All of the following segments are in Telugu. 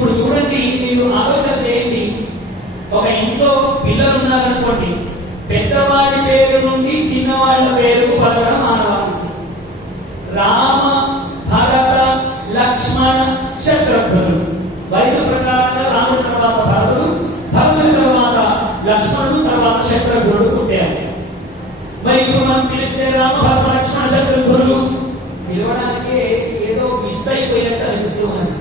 ఇప్పుడు చూడండి, మీరు ఆలోచన చేయండి. ఒక ఇంట్లో పిల్లలు ఉన్నారనుకోండి, పెద్దవాడి పేరు నుండి చిన్నవాళ్ళ పేరుకు పలకడం ఆనవాయితీ. రామ, భరత, లక్ష్మణ, శత్రుఘ్నుడు. వయసు ప్రకారంగా రాముడి తర్వాత భరతుడు, భరతుడి తర్వాత లక్ష్మణుడు, తర్వాత శత్రుఘ్నుడు పుట్టారు. మరి ఇప్పుడు మనం పిలిస్తే రామ, భరత, లక్ష్మణ, శత్రుఘ్నుడు పిలవడానికి ఏదో మిస్ అయిపోయినట్టు అనిపిస్తూ ఉన్నది.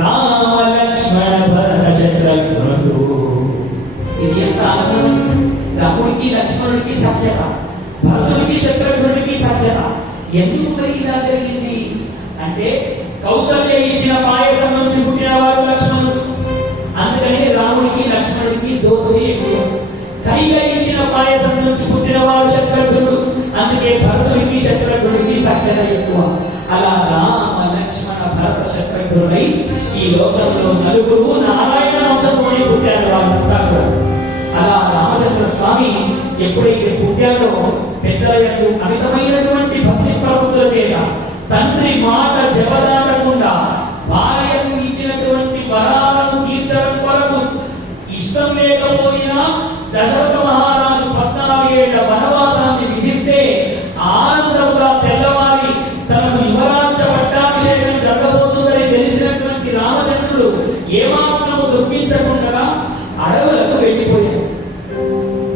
రామ, లక్ష్మణ, భరత, శత్రుఘ్నుడు. ఇది ఎంత ఆనందం! రాముడికి లక్ష్మణుడికి సత్యత, భరతుడికి శత్రుఘ్నుడికి సత్యత. ఎందుకు మరి ఇలా జరిగింది అంటే, కౌసల్య ఇచ్చిన పాయసం నుంచి పుట్టినవాడు లక్ష్మణుడు, అందుకని రాముడికి లక్ష్మణుడికి దోషుడి ఎక్కువ. కైగా ఇచ్చిన పాయసం నుంచి పుట్టినవాడు శత్రుఘ్నుడు, అందుకే భరతుడికి శత్రుఘ్నుడికి సత్యత ఎక్కువ. అలా రామ, లక్ష్మణ, భరత, శత్రుఘ్నుడై ఈ లోకంలో నలుగురు నారాయణ వంశంలోనే పుట్టారు వాళ్ళంతా కూడా. అలా రామచంద్ర స్వామి ఎప్పుడైతే పుట్టాడో, పెద్దల యందు అమితమైనటువంటి భక్తి ప్రవృత్తుల చేత తండ్రి మాట జవదాటకుండా భార్యకు ఇచ్చినటువంటి వరాలను తీర్చడం కొరకు ఇష్టం లేకపోయినా దశరథ మహారాజు 14 ఏళ్ల వనవాసాన్ని విధిస్తే ఆనందంగా తెల్లవారి తనకు యువరాజ్య పట్టాభిషేకం జరగబోతుందని తెలిసినటువంటి రామచంద్రుడు ఏమాత్రము దుఃఖించకుండా అడవులకు వెళ్ళిపోయాడు.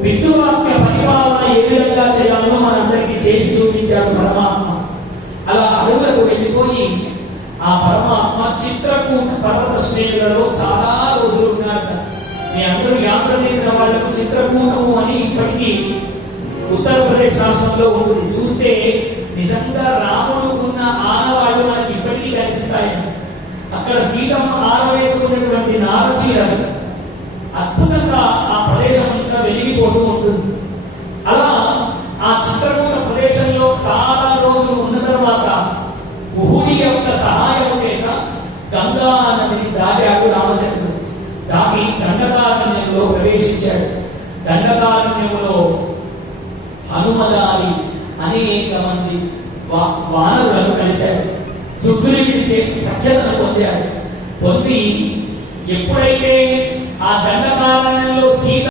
పితృవాక్య పరిపాలన ఏ విధంగా చేయాలో మనందరికీ చేసి చూపించాడు పరమాత్మ. అలా అడవులకు వెళ్ళిపోయి ఆ పరమాత్మ చిత్రకూట పర్వత శ్రేణులలో చాలా రోజులు ఉన్నారట. మీ అందరూ యాత్ర చేసిన వాళ్లకు చిత్రకూటము అని ఇప్పటికీ ఉత్తరప్రదేశ్ రాష్ట్రంలో ఉంటుంది. చూస్తే నిజంగా రాముడు ఉన్న ఆనవాళ్లు మనకి ఇప్పటికీ కనిపిస్తాయని. అక్కడ సీతమ్మ ఆరవేసుకున్నటువంటి నారచీరలు అద్భుతంగా ఆ ప్రదేశం అంతా వెలిగిపోతూ ఉంటుంది. అలా ఆ చిత్రకూట ప్రదేశంలో చాలా రోజులు ఉన్న తర్వాత గుహుడి యొక్క సహాయం చేత గంగా నదిని దాటాడు రామచంద్రుడు. దాటి దండకారణ్యంలో ప్రవేశించాడు. దండకారణ్యంలో హనుమదాలి అనేక మంది వానరులను కలిశాడు. సుగ్రీవుడి చేతి సఖ్యతను పొందాడు. పొంది ఎప్పుడైతే ఆ దండకారణ్యంలో సీత